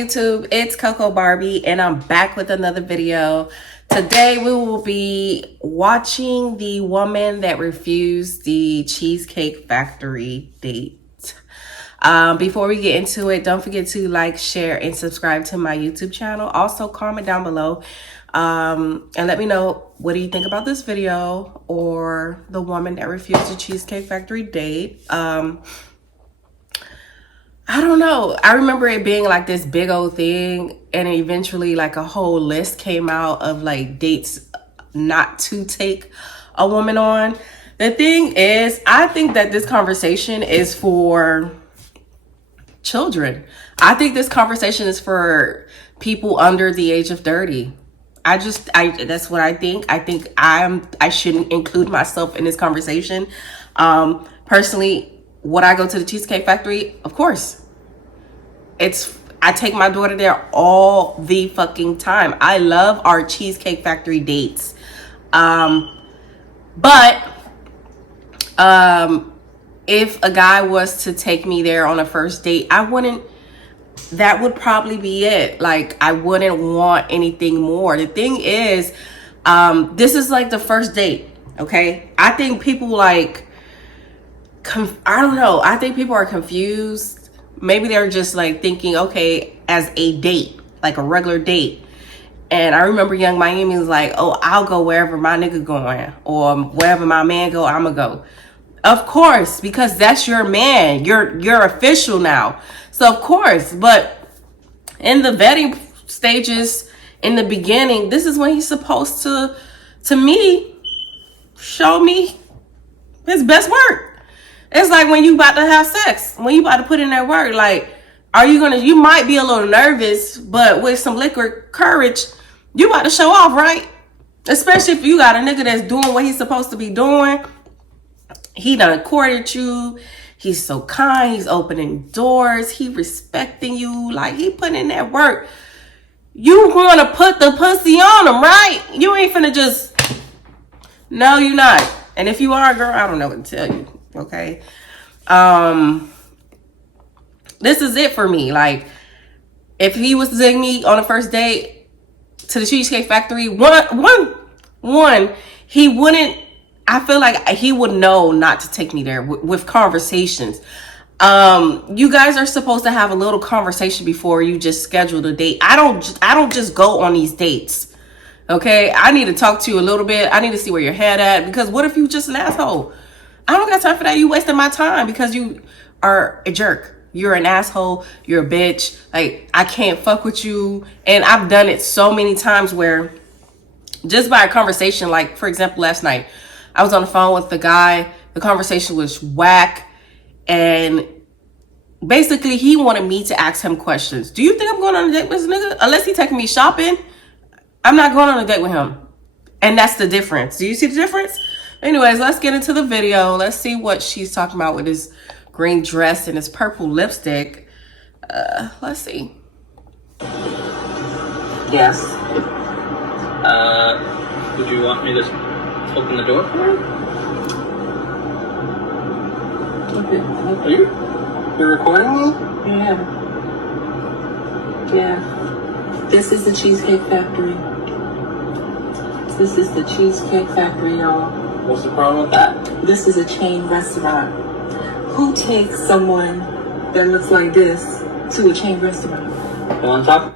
YouTube? It's Coco Barbie and I'm back with another video. Today we will be watching the woman that refused the Cheesecake Factory date. Before we get into it, don't forget to like, share, and subscribe to my YouTube channel. Also comment down below and let me know, what do you think about this video or the woman that refused the Cheesecake Factory date? I don't know. I remember it being like this big old thing, and eventually like a whole list came out of like dates not to take a woman on. The thing is, I think that this conversation is for children. I think this conversation is for people under the age of 30. That's what I think. I think I shouldn't include myself in this conversation. Personally, would I go to the Cheesecake Factory? Of course. I take my daughter there all the fucking time. I love our Cheesecake Factory dates. But if a guy was to take me there on a first date, that would probably be it. Like, I wouldn't want anything more. The thing is, this is like the first date, okay? I think people I don't know. I think people are confused. Maybe they're just like thinking, okay, as a date, like a regular date. And I remember Young Miami was like, oh, I'll go wherever my nigga going, or wherever my man go, I'ma go. Of course, because that's your man. You're official now. So of course, but in the vetting stages, in the beginning, this is when he's supposed to me, show me his best work. It's like when you about to have sex, when you about to put in that work, like, you might be a little nervous, but with some liquid courage, you about to show off, right? Especially if you got a nigga that's doing what he's supposed to be doing. He done courted you. He's so kind. He's opening doors. He respecting you. Like, he putting in that work. You want to put the pussy on him, right? You ain't finna just, no, you not. And if you are, girl, I don't know what to tell you. Okay. This is it for me. Like, if he was to take me on a first date to the Cheesecake Factory, one, he wouldn't, I feel like he would know not to take me there with conversations. You guys are supposed to have a little conversation before you just schedule the date. I don't just go on these dates. Okay. I need to talk to you a little bit. I need to see where your head at, because what if you just an asshole? I don't got time for that. You wasting my time because you are a jerk. You're an asshole. You're a bitch. Like, I can't fuck with you. And I've done it so many times where just by a conversation, like, for example, last night, I was on the phone with the guy. The conversation was whack. And basically, he wanted me to ask him questions. Do you think I'm going on a date with this nigga? Unless he taking me shopping, I'm not going on a date with him. And that's the difference. Do you see the difference? Anyways, let's get into the video. Let's see what she's talking about with his green dress and his purple lipstick. Let's see. Yes. Would you want me to open the door for you? Okay. You're recording me? Yeah. This is the Cheesecake Factory. This is the Cheesecake Factory, y'all. What's the problem with that? This is a chain restaurant. Who takes someone that looks like this to a chain restaurant? You want to talk?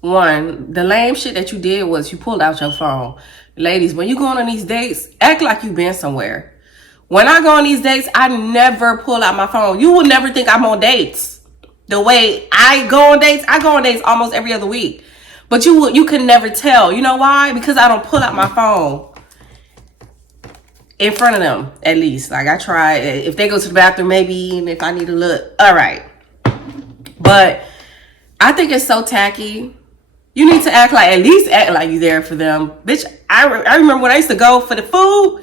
One, the lame shit that you did was you pulled out your phone. Ladies, when you going on these dates, act like you been somewhere. When I go on these dates, I never pull out my phone. You will never think I'm on dates. The way I go on dates almost every other week. But you can never tell. You know why? Because I don't pull out my phone in front of them, at least. Like, I try. If they go to the bathroom, maybe, and if I need to look. All right. But I think it's so tacky. You need to at least act like you there for them. Bitch, I remember when I used to go for the food,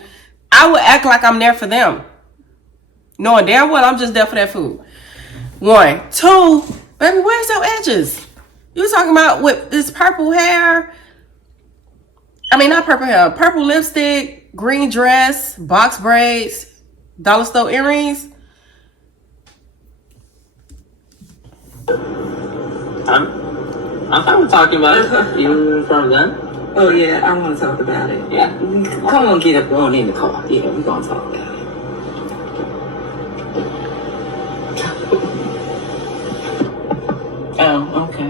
I would act like I'm there for them. Knowing damn well I'm just there for that food. One. Two, baby, where's your edges? You talking about with this purple hair? I mean, not purple hair. Purple lipstick, green dress, box braids, dollar store earrings. I'm fine with talking about it, even in front of them. Oh yeah, I want to talk about it. Yeah. Come on, get up, go on in the car. Yeah, we're gonna talk about it. Oh, okay.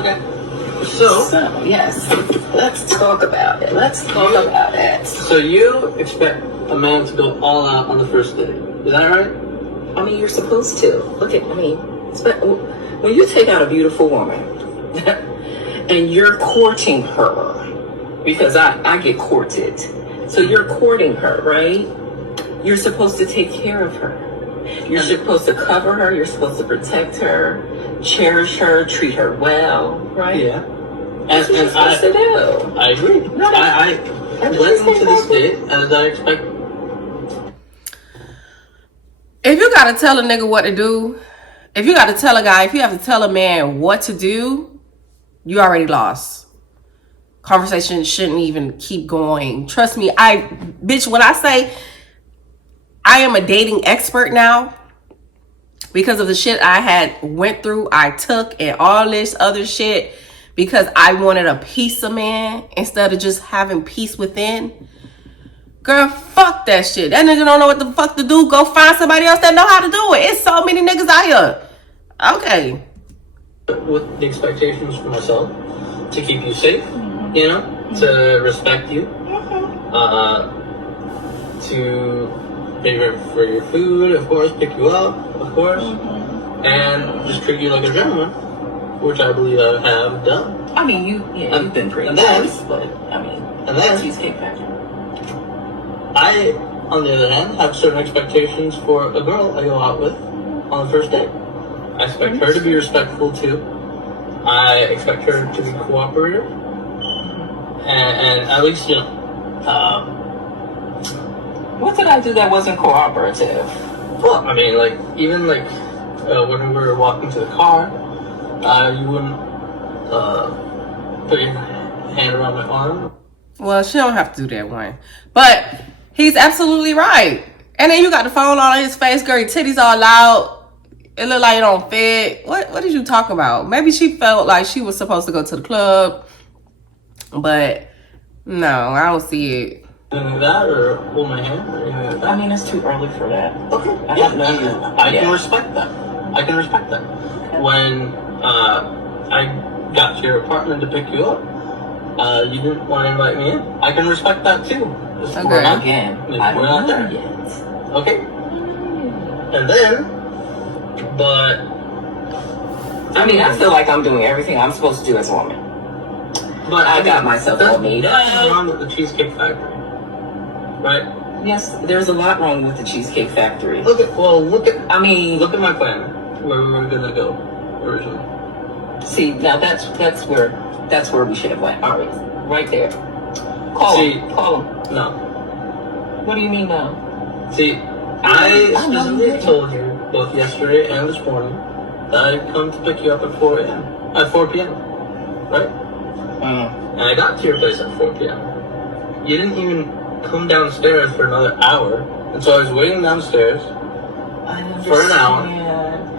Okay. So, yes, let's talk about it. Let's talk about it. So you expect a man to go all out on the first date? Is that right? I mean, you're supposed to. When you take out a beautiful woman and you're courting her, because I get courted. So you're courting her, right? You're supposed to take care of her. You're supposed to cover her. You're supposed to protect her, cherish her, treat her well, right? Yeah. That's what you're supposed to do. I agree. No, I went into this date as I expected. If you gotta tell a nigga what to do, if you gotta tell a guy, if you have to tell a man what to do, you already lost. Conversation shouldn't even keep going. Trust me, bitch, when I say I am a dating expert now, because of the shit I had went through, I took, and all this other shit, because I wanted a peace of man instead of just having peace within. Girl, fuck that shit. That nigga don't know what the fuck to do. Go find somebody else that know how to do it. It's so many niggas out here. Okay. With the expectations for myself to keep you safe, you know, to respect you, to pay for your food, of course, pick you up, of course, and just treat you like a gentleman, which I believe I have done. I mean, you've been pretty nice, but I mean, and then Cheesecake Factory. I, on the other hand, have certain expectations for a girl I go out with on the first date. I expect her to be respectful too. I expect her to be cooperative, and at least, you know. What did I do that wasn't cooperative? Well, I mean, like even like when we were walking to the car, you wouldn't put your hand around my arm. Well, she don't have to do that one, but he's absolutely right. And then you got the phone on his face, girl. Your titties all out. It look like it don't fit. What did you talk about? Maybe she felt like she was supposed to go to the club, but no, I don't see it. Anything like that, or hold my hand, or anything like that. I mean, it's too early for that. Okay. I don't know you. I can respect that. I can respect that. When I got to your apartment to pick you up, you didn't want to invite me in. I can respect that too. Okay. Again, we're not there yet. Okay. And then, but I mean, I feel like I'm doing everything I'm supposed to do as a woman. But I got myself all made up. Nothing wrong with the Cheesecake Factory, right? Yes, there's a lot wrong with the Cheesecake Factory. Look at my plan where we were gonna go originally. See, now that's where we should have went. All right there. Call him. No. What do you mean no? See, I specifically told you both yesterday and this morning that I'd come to pick you up at 4 p.m. Right? And I got to your place at 4 p.m. You didn't even come downstairs for another hour, and so I was waiting downstairs for an hour.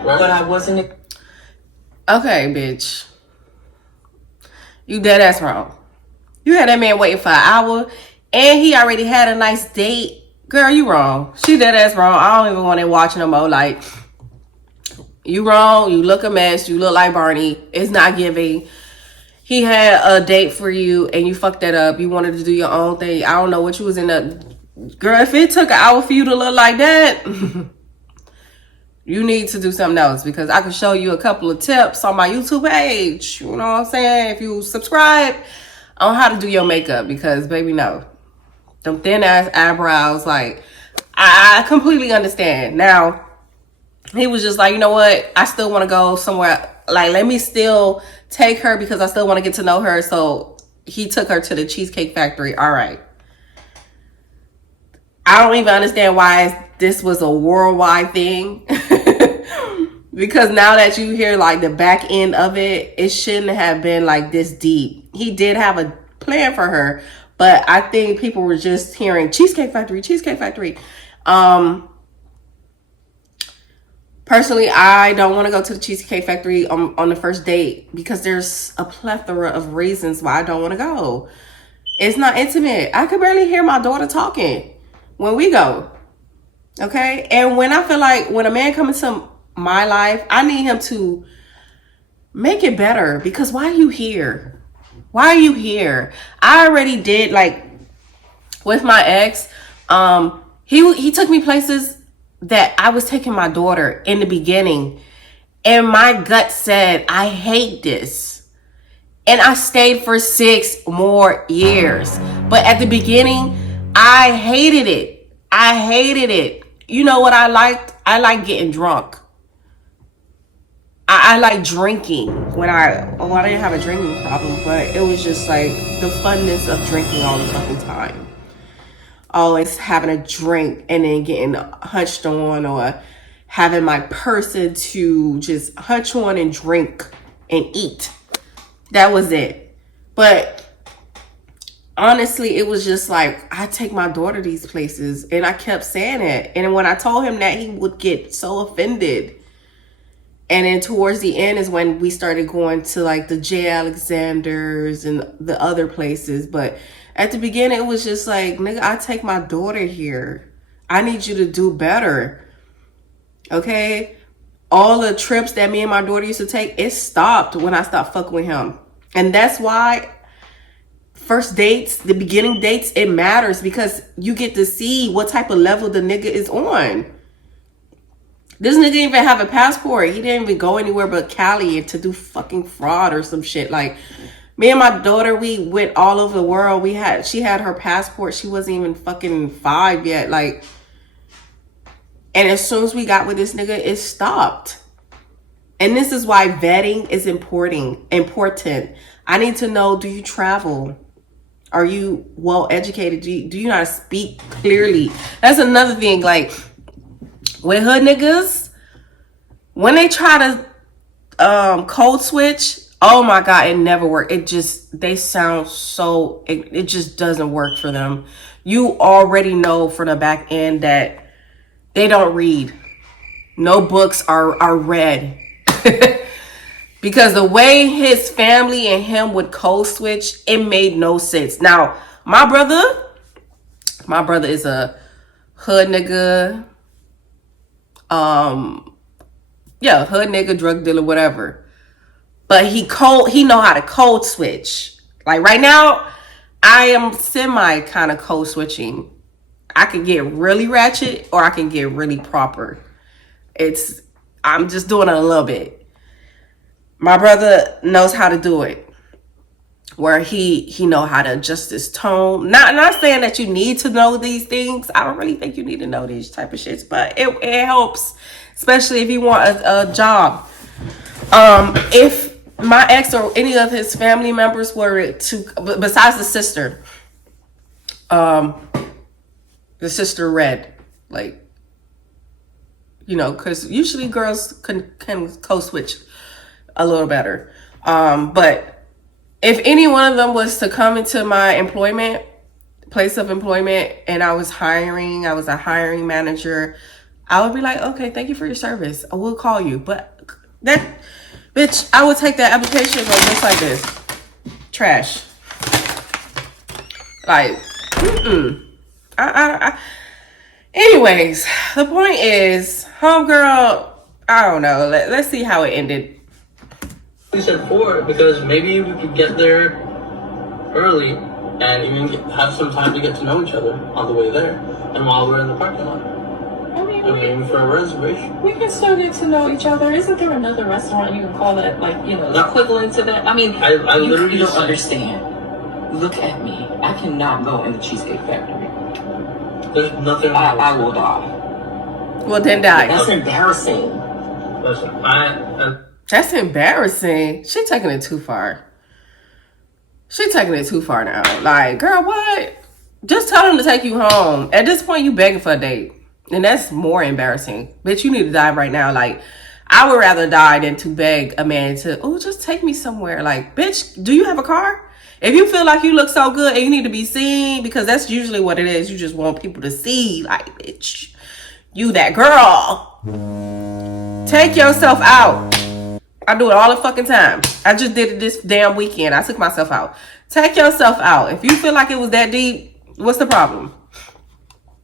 Right? But I wasn't. Okay, bitch. You dead ass wrong. You had that man waiting for an hour, and he already had a nice date. Girl, you wrong. She dead ass wrong. I don't even want to watch no more. Like, you wrong. You look a mess. You look like Barney. It's not giving. He had a date for you, and you fucked that up. You wanted to do your own thing. I don't know what you was in the... Girl, if it took an hour for you to look like that, you need to do something else, because I can show you a couple of tips on my YouTube page. You know what I'm saying? If you subscribe on how to do your makeup, because, baby, no. Them thin-ass eyebrows, like, I completely understand. Now, he was just like, you know what? I still want to go somewhere. Like, let me still take her because I still want to get to know her. So he took her to the Cheesecake Factory. All right. I don't even understand why this was a worldwide thing. Because now that you hear like the back end of it, it shouldn't have been like this deep. He did have a plan for her, but I think people were just hearing Cheesecake Factory, Cheesecake Factory. Personally, I don't want to go to the Cheesecake Factory on the first date because there's a plethora of reasons why I don't want to go. It's not intimate. I could barely hear my daughter talking when we go. Okay? And when I feel like when a man comes into my life, I need him to make it better, because why are you here? Why are you here? I already did, like, with my ex, he took me places that I was taking my daughter in the beginning, and my gut said, I hate this. And I stayed for 6 more years. But at the beginning, I hated it. I hated it. You know what I liked? I like getting drunk. I like drinking I didn't have a drinking problem, but it was just like the funness of drinking all the fucking time. Always having a drink and then getting hunched on, or having my person to just hunch on and drink and eat. That was it. But honestly, it was just like, I take my daughter these places, and I kept saying it. And when I told him that, he would get so offended. And then towards the end is when we started going to like the J. Alexander's and the other places. But at the beginning, it was just like, nigga, I take my daughter here. I need you to do better. Okay? All the trips that me and my daughter used to take, it stopped when I stopped fucking with him. And that's why first dates, the beginning dates, it matters, because you get to see what type of level the nigga is on. This nigga didn't even have a passport. He didn't even go anywhere but Cali to do fucking fraud or some shit. Like, me and my daughter, we went all over the world. She had her passport. She wasn't even fucking 5 yet. Like, and as soon as we got with this nigga, it stopped. And this is why vetting is important. I need to know, do you travel? Are you well educated? Do you know how to speak clearly? That's another thing. Like, with hood niggas, when they try to code switch, oh my God, it never worked. They sound so, it just doesn't work for them. You already know from the back end that they don't read. No books are read. Because the way his family and him would code switch, it made no sense. Now, my brother is a hood nigga. Hood nigga, drug dealer, whatever. But he know how to code switch. Like right now, I am semi kind of code switching. I can get really ratchet or I can get really proper. I'm just doing it a little bit. My brother knows how to do it, where he know how to adjust his tone. Not saying that you need to know these things. I don't really think you need to know these type of shits, but it helps, especially if you want a job. If my ex or any of his family members were to, besides the sister read, like, you know, because usually girls can code switch a little better. But if any one of them was to come into my place of employment, and I was a hiring manager, I would be like, okay, thank you for your service. I will call you. But that, bitch, I would take that application and go just like this. Trash. Like, Anyways, the point is, homegirl, I don't know. Let's see how it ended. We said 4 because maybe we could get there early and even have some time to get to know each other on the way there and while we're in the parking lot. I'm aiming for a reservation. We can still get to know each other. Isn't there another restaurant you can call that, like, you know, equivalent to that? I mean, I literally you don't understand. Look at me. I cannot go in the Cheesecake Factory. There's nothing. I will die. Well, then die. That's embarrassing. Listen, That's embarrassing. She taking it too far. She taking it too far now. Like, girl, what? Just tell him to take you home. At this point, you begging for a date. And that's more embarrassing. Bitch, you need to die right now. Like, I would rather die than to beg a man to, oh, just take me somewhere. Like, bitch, do you have a car? If you feel like you look so good and you need to be seen, because that's usually what it is. You just want people to see, like, bitch, you that girl. Take yourself out. I do it all the fucking time. I just did it this damn weekend. I took myself out. Take yourself out. If you feel like it was that deep, what's the problem?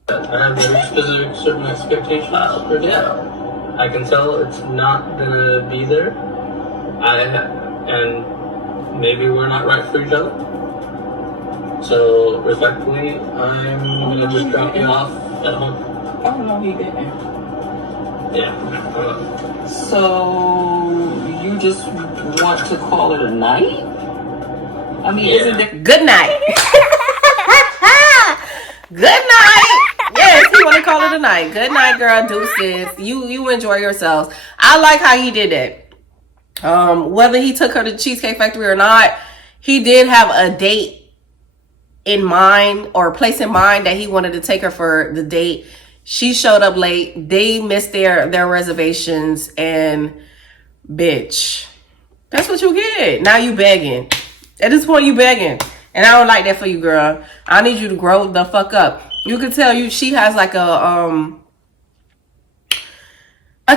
I have very specific certain expectations for yeah. I can tell it's not gonna be there. And maybe we're not right for each other. So respectfully, I'm gonna just drop you off at home. Oh no, he didn't. Yeah. So you just want to call it a night? I mean, isn't there? Good night. Good night. Yes, he want to call it a night. Good night, girl. Deuces. You enjoy yourselves. I like how he did it. Whether he took her to Cheesecake Factory or not, he did have a date in mind or a place in mind that he wanted to take her for the date. She showed up late. They missed their reservations, and bitch, that's what you get. Now you begging. At this point, you begging. And I don't like that for you, girl. I need you to grow the fuck up. You can tell she has like a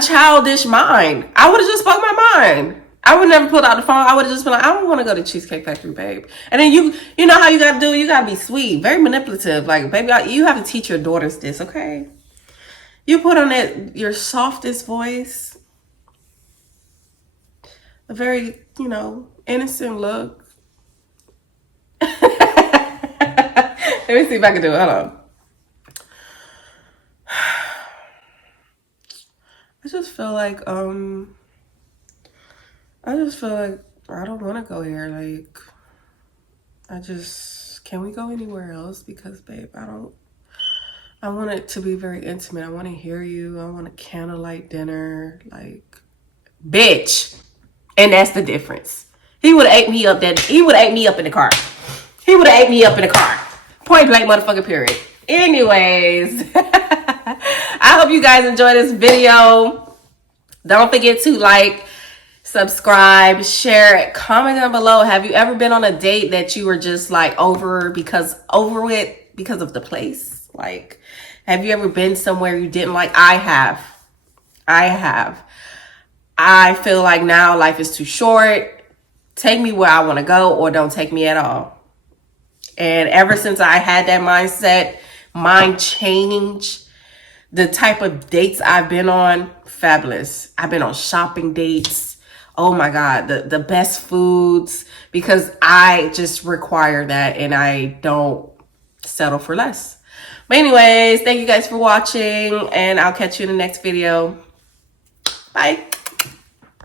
childish mind. I would have just spoke my mind. I would never pulled out the phone. I would have just been like, I don't want to go to Cheesecake Factory, babe. And then you know how you got to do? You got to be sweet, very manipulative. Like, baby, you have to teach your daughters this, okay? You put on your softest voice, a very, innocent look. Let me see if I can do it. Hold on. I just feel like I don't want to go here. Like, can we go anywhere else? Because, babe, I want it to be very intimate. I want to hear you. I want a candlelight dinner. Like, bitch. And that's the difference. He would have ate me up he would have ate me up in the car. He would have ate me up in the car. Point blank motherfucking period. Anyways, I hope you guys enjoyed this video. Don't forget to like, subscribe, share it, comment down below. Have you ever been on a date that you were just like over it because of the place? Like, have you ever been somewhere you didn't like? I have. I feel like now life is too short. Take me where I want to go or don't take me at all. And ever since I had that mind change, the type of dates I've been on, fabulous. I've been on shopping dates. Oh my God, the best foods, because I just require that and I don't settle for less. But anyways, thank you guys for watching and I'll catch you in the next video. Bye.